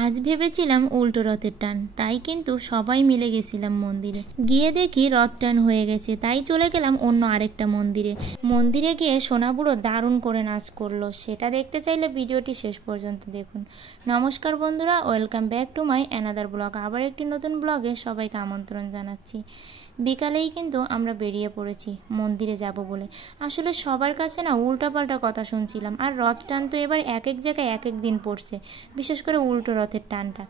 আজ ভেবেছিলাম উল্টো রথের টান, তাই কিন্তু সবাই মিলে গেছিলাম মন্দিরে। গিয়ে দেখি রথ টান হয়ে গেছে, তাই চলে গেলাম অন্য আরেকটা মন্দিরে। মন্দিরে গিয়ে সোনাবুড়ো দারুণ করে নাচ করলো। সেটা দেখতে চাইলে ভিডিওটি শেষ পর্যন্ত দেখুন। নমস্কার বন্ধুরা, welcome back to my another blog. আবার একটি নতুন ব্লগে সবাইকে আমন্ত্রণ জানাচ্ছি। বিকালেই কিন্তু আমরা বেরিয়ে পড়েছি মন্দিরে যাব বলে। আসলে সবার কাছে না উল্টাপাল্টা কথা শুনছিলাম, আর রথ টান তো এবার এক এক জায়গায় এক এক দিন পড়ছে, বিশেষ করে উল্টো রথের টানটা।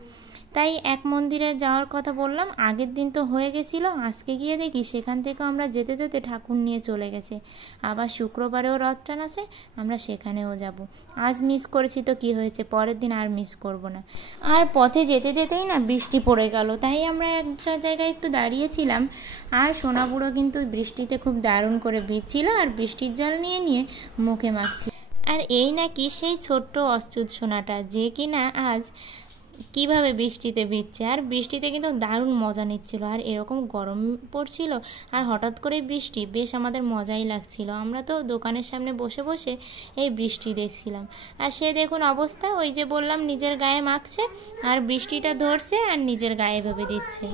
তাই এক মন্দিরে যাওয়ার কথা বললাম, আগের দিন তো হয়ে গেছিলো। আজকে গিয়ে দেখি সেখান থেকেও আমরা যেতে যেতে ঠাকুর নিয়ে চলে গেছে। আবার শুক্রবারেও রথ টান আছে, আমরা সেখানেও যাব। আজ মিস করেছি তো কি হয়েছে, পরের দিন আর মিস করব না। আর পথে যেতে যেতেই না বৃষ্টি পড়ে গেল, তাই আমরা একটা জায়গায় একটু দাঁড়িয়েছিলাম। আর সোনাবুড়ো কিন্তু বৃষ্টিতে খুব দারুণ করে ভিজছিল আর বৃষ্টির জল নিয়ে নিয়ে মুখে মাখছিল। আর এই নাকি সেই ছোট্ট অচ্যুত সোনাটা, যে কিনা আজ কিভাবে বৃষ্টিতে ভিজছে। আর বৃষ্টিতে কিন্তু দারুণ মজা নিচ্ছিল। আর এরকম গরম পড়ছিল আর হঠাৎ করে বৃষ্টি, বেশ আমাদের মজাই লাগছিল। আমরা তো দোকানের সামনে বসে বসে এই বৃষ্টি দেখছিলাম। আর সে দেখুন অবস্থা, ওই যে বললাম নিজের গায়ে মাখছে আর বৃষ্টিটা ধরছে আর নিজের গায়ে ভেবে দিচ্ছে।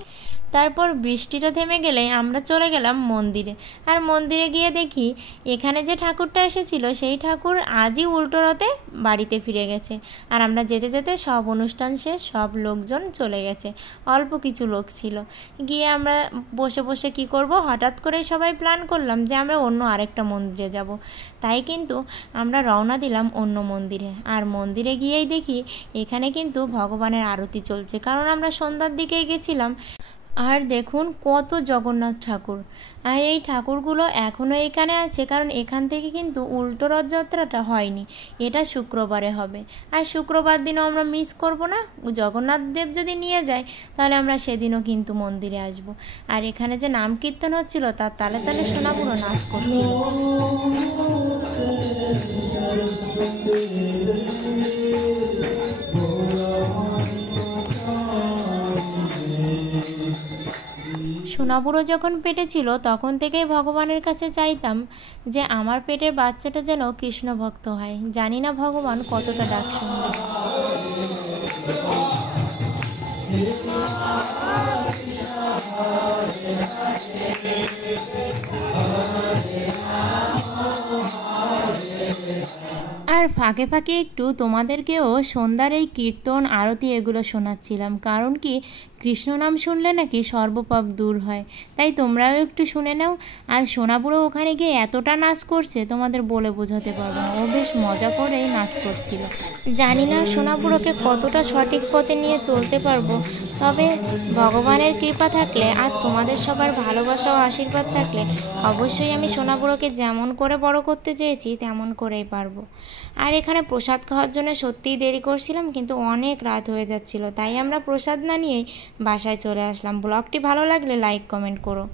তারপর বৃষ্টিটা থেমে গেলে আমরা চলে গেলাম মন্দিরে। আর মন্দিরে গিয়ে দেখি এখানে যে ঠাকুরটা এসেছিল সেই ঠাকুর আজই উল্টো রথে বাড়িতে ফিরে গেছে। আর আমরা যেতে যেতে সব অনুষ্ঠান শেষ, সব লোকজন চলে গেছে, অল্প কিছু লোক ছিল। গিয়ে আমরা বসে বসে কি করব, হঠাৎ করেই সবাই প্ল্যান করলাম যে আমরা অন্য আরেকটা মন্দিরে যাব। তাই কিন্তু আমরা রওনা দিলাম অন্য মন্দিরে। আর মন্দিরে গিয়েই দেখি এখানে কিন্তু ভগবানের আরতি চলছে, কারণ আমরা সন্ধ্যার দিকেই গেছিলাম। আর দেখুন কত জগন্নাথ ঠাকুর। আর এই ঠাকুরগুলো এখনও এখানে আছে, কারণ এখান থেকে কিন্তু উল্টো রথযাত্রাটা হয়নি, এটা শুক্রবারে হবে। আর শুক্রবার দিনও আমরা মিস করব না। জগন্নাথ দেব যদি নিয়ে যায় তাহলে আমরা সেদিনও কিন্তু মন্দিরে আসব। আর এখানে যে নাম কীর্তন হচ্ছিল তার তালে তালে সোনাবুড়ো নাচ করছিল। সোনাবুড়ো যখন পেটে ছিল তখন থেকেই ভগবানের কাছে চাইতাম যে আমার পেটের বাচ্চাটা যেন কৃষ্ণ ভক্ত হয়। জানি না ভগবান কতটা ডাক শুনবে। আর ফাঁকে ফাঁকে একটু তোমাদেরকেও সন্ধ্যার এই কীর্তন আরতি এগুলো শোনাচ্ছিলাম, কারণ কি কৃষ্ণ নাম শুনলে নাকি সর্বপাপ দূর হয়। তাই তোমরাও একটু শুনে নাও। আর সোনাবুড়ো ওখানে গিয়ে এতটা নাচ করছে তোমাদের বলে বোঝাতে পারবো না, ও বেশ মজা করেই নাচ করছিল। জানি না সোনাবুড়োকে কতটা সঠিক পথে নিয়ে চলতে পারবো, তবে ভগবানের কৃপা থাকলে আর তোমাদের সবার ভালোবাসা ও আশীর্বাদ থাকলে অবশ্যই আমি সোনাবুড়োকে যেমন করে বড় করতে চেয়েছি তেমন করেই পারবো। আর এখানে প্রসাদ খাওয়ার জন্য সত্যিই দেরি করছিলাম, কিন্তু অনেক রাত হয়ে যাচ্ছিল, তাই আমরা প্রসাদ না নিয়েই বাসায় চলে আসলাম। ব্লগটি ভালো লাগলে লাইক কমেন্ট করো।